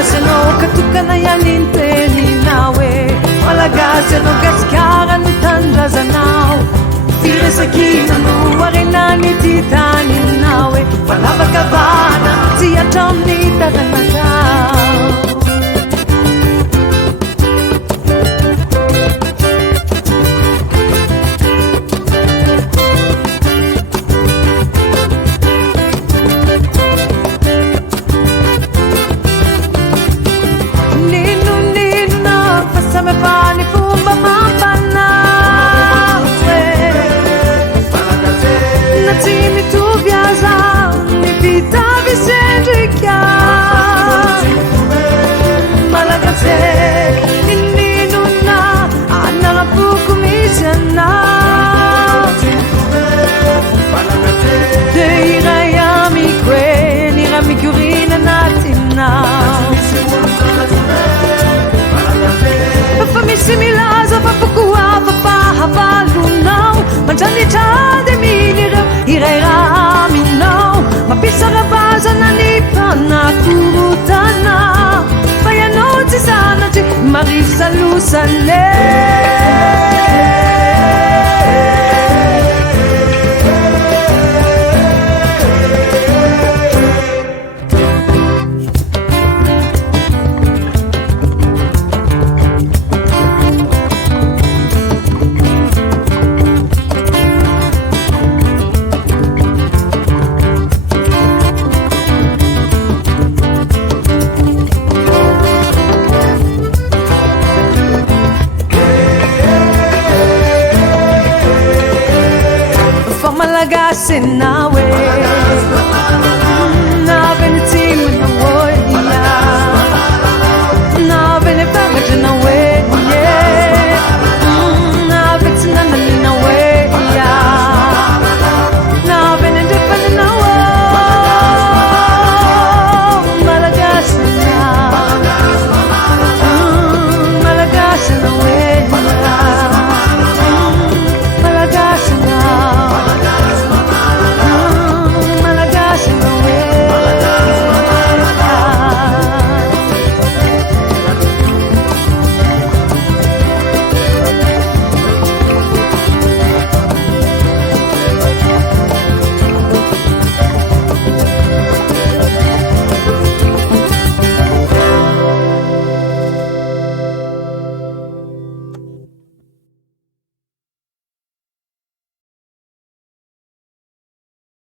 Malagasy no katokana ialinteny nawe Malagasy no gaskarantandrazanao Firesakina no arenany ty tany nawe Fanavakavana ty atraminy taranatao Pani fumba mapanawe Natimi tu viaza Mi vita vicendrica Malagasy Inni nuna Anara puku misiana De irayami kwe Nirami kurina natina Famissimilaza papukua papahavalunau Manjanitade minireu ireraminau Mapisarabaza nanipana kurutana Fayanoti sanaji marisa lusale Malagasy nawe